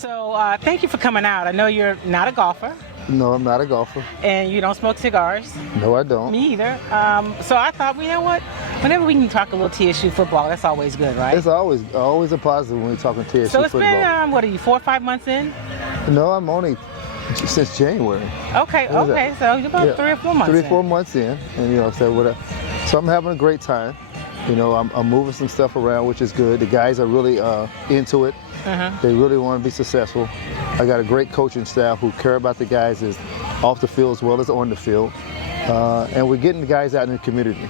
So thank you for coming out. I know you're not a golfer. No, I'm not a golfer. And you don't smoke cigars. No, I don't. Me either. So I thought, well, you know what? Whenever we can talk a little TSU football, that's always good, right? It's always a positive when we're talking TSU football. So it's been, what are you, 4 or 5 months in? No, I'm only since January. Okay, so you're about 3 or 4 months 3 or 4 months in, and so I'm having a great time. I'm moving some stuff around, which is good. The guys are really into it. They really want to be successful. I got a great coaching staff who care about the guys as off the field as well as on the field. And we're getting the guys out in the community.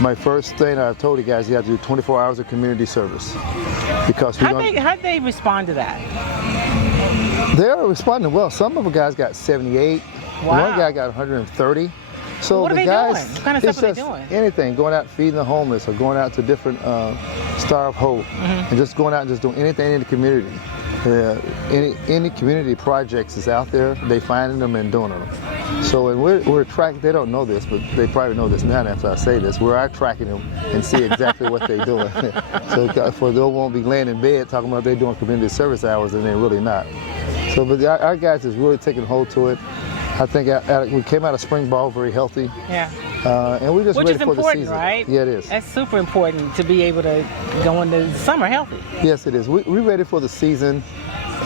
My first thing I told the guys, you have to do 24 hours of community service. Because how'd they respond to that? They're responding well. Some of the guys got 78. Wow. One guy got 130. So what are the they guys, doing? What kind of stuff are they doing? Anything, going out feeding the homeless or going out to different Star of Hope and just going out and just doing anything in the community. Any community projects is out there, they finding them and doing them. So and we're tracking, they don't know this, but they probably know this now after I say this, we're out tracking them and see exactly what they're doing. So for they won't be laying in bed talking about they're doing community service hours and they're really not. So but our guys is really taking hold to it. I think we came out of spring ball very healthy. Yeah. And we just Which ready is for the important, season. right? Yeah, it is. That's super important to be able to go into summer healthy. Yes, it is. We're ready for the season,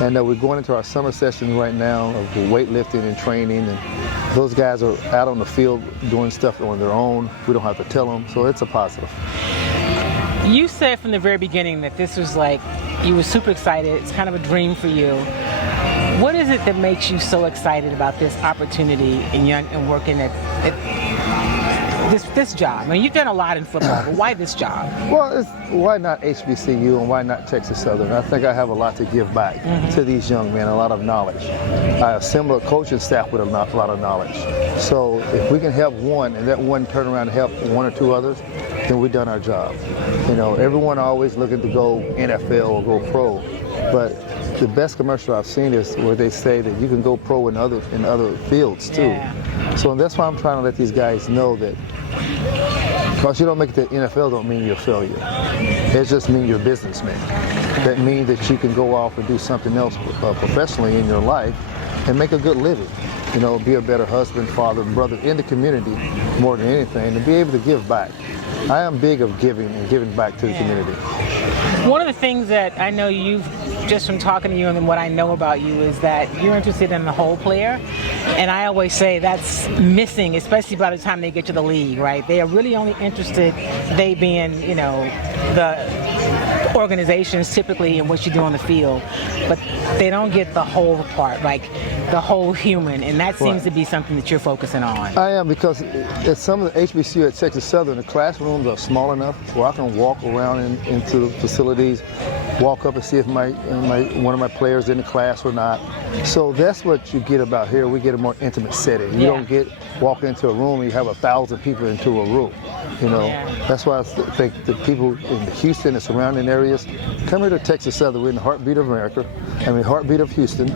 and we're going into our summer session right now of weightlifting and training. And those guys are out on the field doing stuff on their own. We don't have to tell them, so it's a positive. You said from the very beginning that this was like, you were super excited. It's kind of a dream for you. What is it that makes you so excited about this opportunity and working at this job? I mean, you've done a lot in football, but why this job? Well, why not HBCU and why not Texas Southern? I think I have a lot to give back to these young men, a lot of knowledge. I assemble a coaching staff with a lot of knowledge. So if we can help one and that one turn around and help 1 or 2 others, then we've done our job. Everyone always looking to go NFL or go pro, but the best commercial I've seen is where they say that you can go pro in other fields too. Yeah. So that's why I'm trying to let these guys know that because you don't make it to the NFL don't mean you're a failure. It just means you're a businessman. That means that you can go off and do something else professionally in your life and make a good living. Be a better husband, father, brother in the community more than anything, and be able to give back. I am big of giving and giving back to the community. One of the things that I know you've, just from talking to you and what I know about you, is that you're interested in the whole player. And I always say that's missing, especially by the time they get to the league, right? They are really only interested, they being, the organizations typically in what you do on the field, but they don't get the whole part, like the whole human, and that seems to be something that you're focusing on. I am, because at some of the HBCU at Texas Southern, the classrooms are small enough where I can walk around into the facilities, walk up and see if one of my players in the class or not. So that's what you get about here. We get a more intimate setting. You don't walk into a room and you have 1,000 people into a room. That's why I think the people in Houston and surrounding areas come here to Texas Southern. We're in the heartbeat of America, heartbeat of Houston,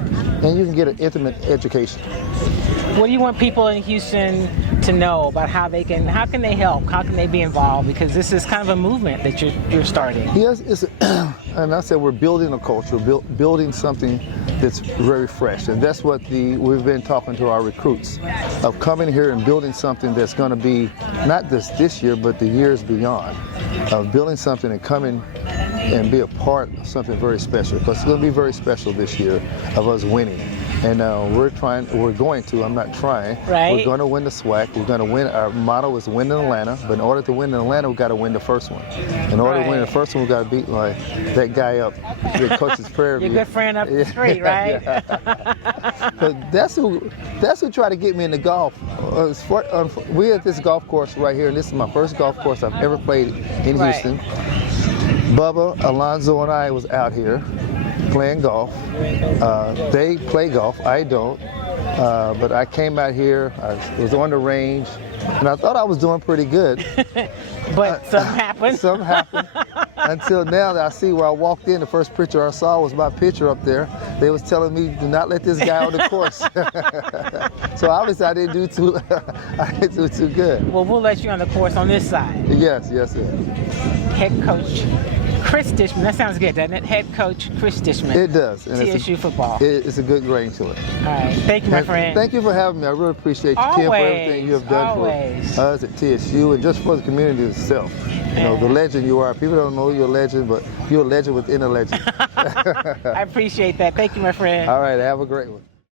and you can get an intimate education. What do you want people in Houston to know about how can they help? How can they be involved? Because this is kind of a movement that you're starting. Yes, and I said we're building a culture, building something that's very fresh, and that's what we've been talking to our recruits of coming here and building something that's going to be not just this year, but the years beyond. Of building something and coming and be a part of something very special, because it's going to be very special this year of us winning. And we're going to, I'm not trying. Right. We're going to win the SWAC. We're going to win. Our motto is win in Atlanta. But in order to win in Atlanta, we've got to win the first one. In order to win the first one, we've got to beat that guy up, the coach's prayer. Your good friend up the street, right? But that's who tried to get me into golf. We're at this golf course right here, and this is my first golf course I've ever played in Houston. Bubba, Alonzo, and I was out here playing golf. They play golf, I don't. But I came out here, I was on the range, and I thought I was doing pretty good. But something happened. Something happened. Until now that I see where I walked in, the first picture I saw was my picture up there. They was telling me, do not let this guy on the course. So obviously I didn't do too good. Well, we'll let you on the course on this side. Yes. Head coach Cris Dishman. That sounds good, doesn't it? Head coach Cris Dishman. It does. And TSU football. It's a good ring to it. All right. Thank you, my And friend. thank you for having me. I really appreciate you, Kim, for everything you have done for us at TSU and just for the community itself. You know, the legend you are. People don't know you're a legend, but you're a legend within a legend. I appreciate that. Thank you, my friend. All right, have a great one.